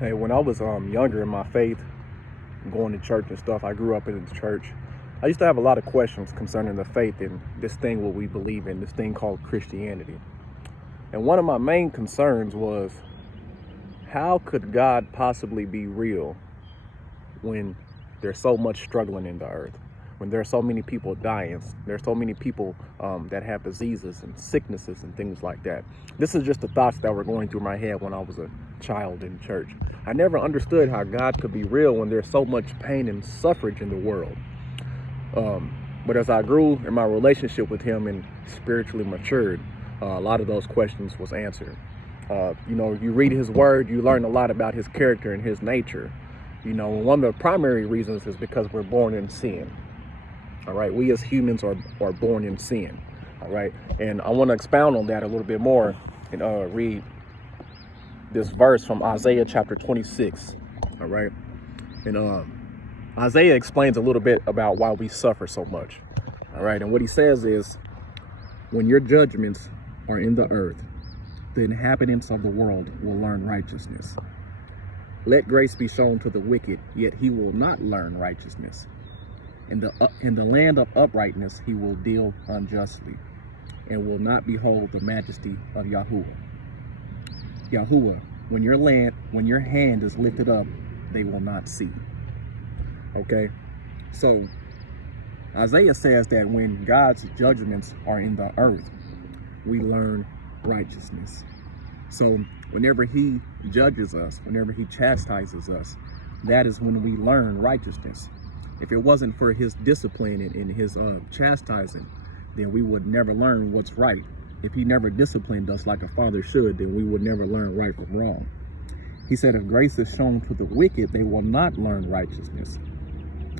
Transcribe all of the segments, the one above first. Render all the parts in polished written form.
Hey, when I was younger in my faith, going to church and stuff, I grew up in the church. I used to have a lot of questions concerning the faith and this thing what we believe in, this thing called Christianity. And one of my main concerns was, how could God possibly be real when there's so much struggling in the earth, when there are so many people dying, there's so many people that have diseases and sicknesses and things like that. This is just the thoughts that were going through my head when I was a child in church. I never understood how God could be real when there's so much pain and suffrage in the world. But as I grew in my relationship with him and spiritually matured, a lot of those questions was answered. You read his word, you learn a lot about his character and his nature. One of the primary reasons is because we're born in sin. All right, we as humans are born in sin. All right, and I want to expound on that a little bit more and read this verse from Isaiah chapter 26. All right, and Isaiah explains a little bit about why we suffer so much. All right, and what he says is, when your judgments are in the earth, the inhabitants of the world will learn righteousness. Let grace be shown to the wicked, yet he will not learn righteousness. In the land of uprightness he will deal unjustly, and will not behold the majesty of Yahuwah. Yahuwah, when your hand is lifted up, they will not see. Okay, so Isaiah says that when God's judgments are in the earth, we learn righteousness. So whenever he judges us, whenever he chastises us, that is when we learn righteousness. If it wasn't for his discipline and his chastising, then we would never learn what's right. If he never disciplined us like a father should, then we would never learn right from wrong. He said, if grace is shown to the wicked, they will not learn righteousness,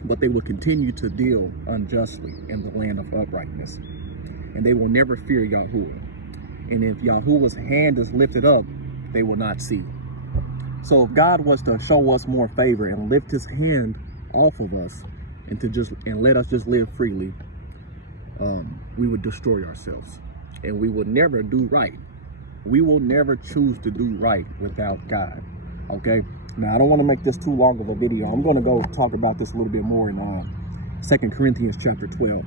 but they will continue to deal unjustly in the land of uprightness. And they will never fear Yahuwah. And if Yahuwah's hand is lifted up, they will not see. So if God was to show us more favor and lift his hand off of us and let us just live freely, we would destroy ourselves, and we would never do right. We will never choose to do right without God. Okay, now I don't want to make this too long of a video. I'm going to go talk about this a little bit more in 2 Corinthians chapter 12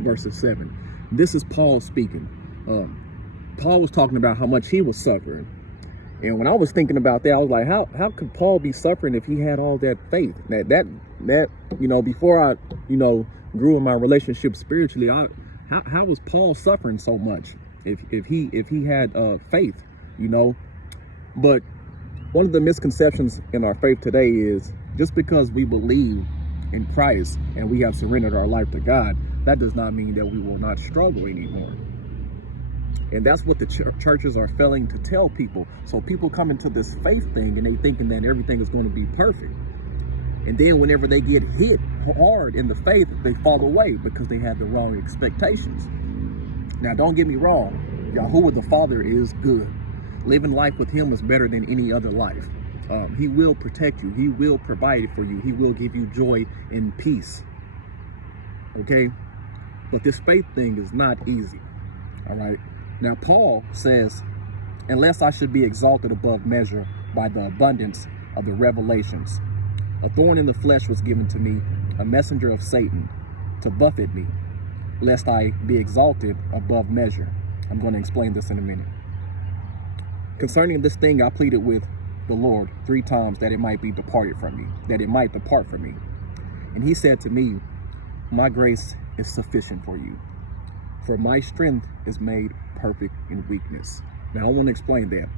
verses 7. This is Paul speaking. Paul was talking about how much he was suffering. And when I was thinking about that, I was like, how could Paul be suffering if he had all that faith? That before I, grew in my relationship spiritually, how was Paul suffering so much if he had faith, But one of the misconceptions in our faith today is just because we believe in Christ and we have surrendered our life to God, that does not mean that we will not struggle anymore. And that's what the churches are failing to tell people. So people come into this faith thing and they thinking that everything is going to be perfect. And then whenever they get hit hard in the faith, they fall away because they had the wrong expectations. Now, don't get me wrong. Yahuwah the Father is good. Living life with him is better than any other life. He will protect you. He will provide for you. He will give you joy and peace. Okay? But this faith thing is not easy. All right? Now, Paul says, unless I should be exalted above measure by the abundance of the revelations, a thorn in the flesh was given to me, a messenger of Satan, to buffet me, lest I be exalted above measure. I'm going to explain this in a minute. Concerning this thing, I pleaded with the Lord 3 times that it might be departed from me, that it might depart from me. And he said to me, my grace is sufficient for you, for my strength is made perfect in weakness. Now, I want to explain that.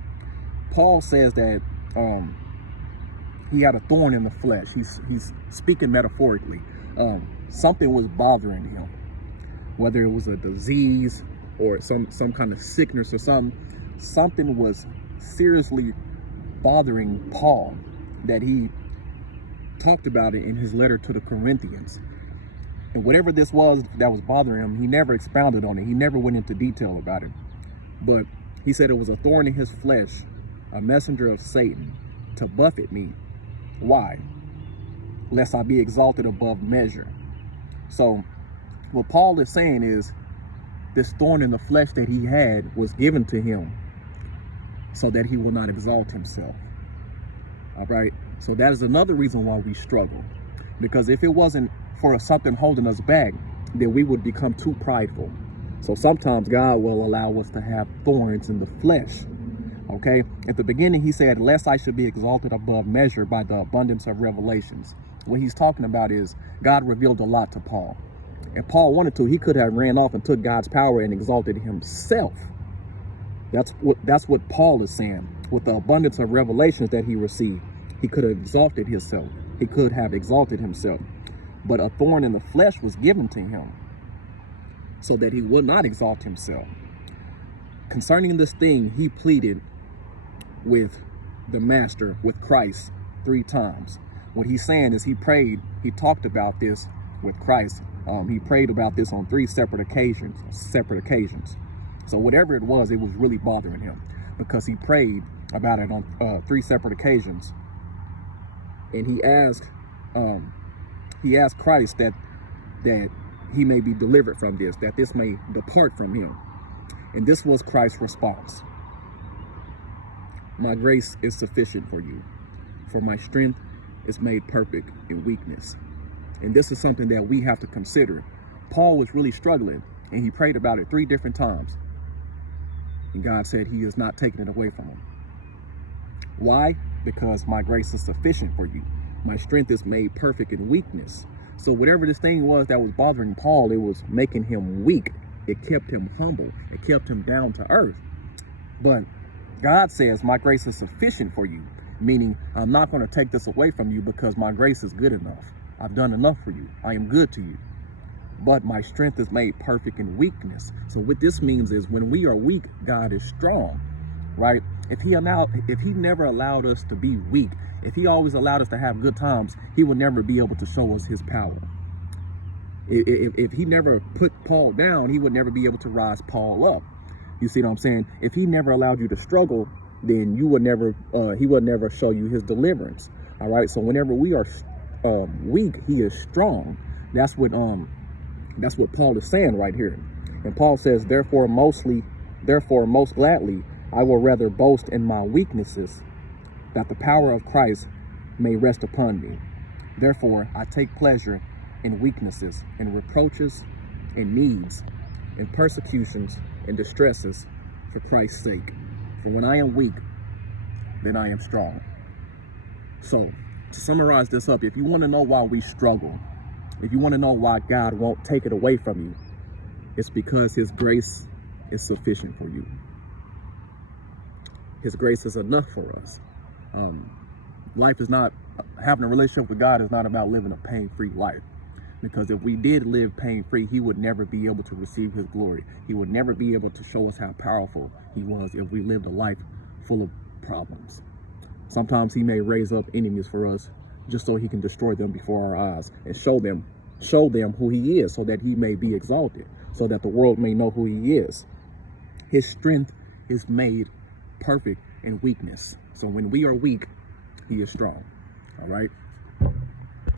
Paul says that he had a thorn in the flesh. He's speaking metaphorically. Something was bothering him, whether it was a disease or some kind of sickness or something was seriously bothering Paul, that he talked about it in his letter to the Corinthians. And whatever this was that was bothering him, he never expounded on it. He never went into detail about it. But he said it was a thorn in his flesh, a messenger of Satan, to buffet me. Why? Lest I be exalted above measure. So what Paul is saying is, this thorn in the flesh that he had was given to him so that he will not exalt himself. All right. So that is another reason why we struggle. Because if it wasn't for something holding us back, then we would become too prideful. So sometimes God will allow us to have thorns in the flesh. Okay. At the beginning, he said, lest I should be exalted above measure by the abundance of revelations. What he's talking about is God revealed a lot to Paul. If Paul wanted to, he could have ran off and took God's power and exalted himself. That's what Paul is saying. With the abundance of revelations that he received, he could have exalted himself. He could have exalted himself. But a thorn in the flesh was given to him so that he would not exalt himself. Concerning this thing, he pleaded with the master, with Christ, 3 times. What he's saying is he prayed, he talked about this with Christ. He prayed about this on 3 separate occasions. So whatever it was really bothering him, because he prayed about it on 3 separate occasions. And he asked Christ that he may be delivered from this, that this may depart from him. And this was Christ's response. My grace is sufficient for you, for my strength is made perfect in weakness. And this is something that we have to consider. Paul was really struggling, and he prayed about it 3 different times. And God said he is not taking it away from him. Why? Because my grace is sufficient for you. My strength is made perfect in weakness. So whatever this thing was that was bothering Paul, it was making him weak. It kept him humble. It kept him down to earth. But God says, my grace is sufficient for you. Meaning, I'm not going to take this away from you because my grace is good enough. I've done enough for you. I am good to you. But my strength is made perfect in weakness. So what this means is when we are weak, God is strong, right? If he never allowed us to be weak, if he always allowed us to have good times, he would never be able to show us his power. If he never put Paul down, he would never be able to rise Paul up. You see what I'm saying? If he never allowed you to struggle, then he would never show you his deliverance. All right. So whenever we are weak, he is strong. That's what Paul is saying right here. And Paul says, therefore most gladly, I will rather boast in my weaknesses, that the power of Christ may rest upon me. Therefore, I take pleasure in weaknesses, in reproaches, in needs, in persecutions, in distresses, for Christ's sake. For when I am weak, then I am strong. So, to summarize this up, if you want to know why we struggle, if you want to know why God won't take it away from you, it's because his grace is sufficient for you. His grace is enough for us. Life is not, having a relationship with God is not about living a pain-free life. Because if we did live pain-free, he would never be able to receive his glory. He would never be able to show us how powerful he was if we lived a life full of problems. Sometimes he may raise up enemies for us just so he can destroy them before our eyes and show them who he is, so that he may be exalted, so that the world may know who he is. His strength is made perfect in weakness. So when we are weak, he is strong. All right.